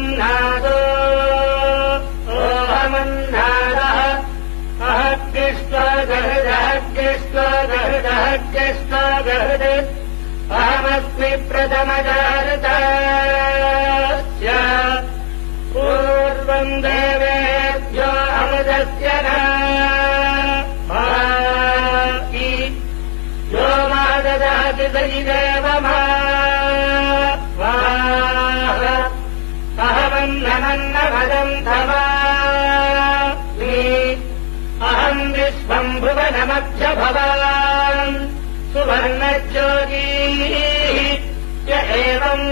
ओहमन्नादो ओहमन्नादः अहग्गिष्टगहृदहग्गिष्टगहृदहग्गिष्टगहृद अहमस्मि प्रथमजातस्य पूर्वम् देवेभ्यो अमृतस्य न यो मा ददाति दयिदेव अहमन्नमन्नभदम् धमामि अहम् विश्वम् भुवनमध्य भवान् सुवर्णज्योतिः य एवम्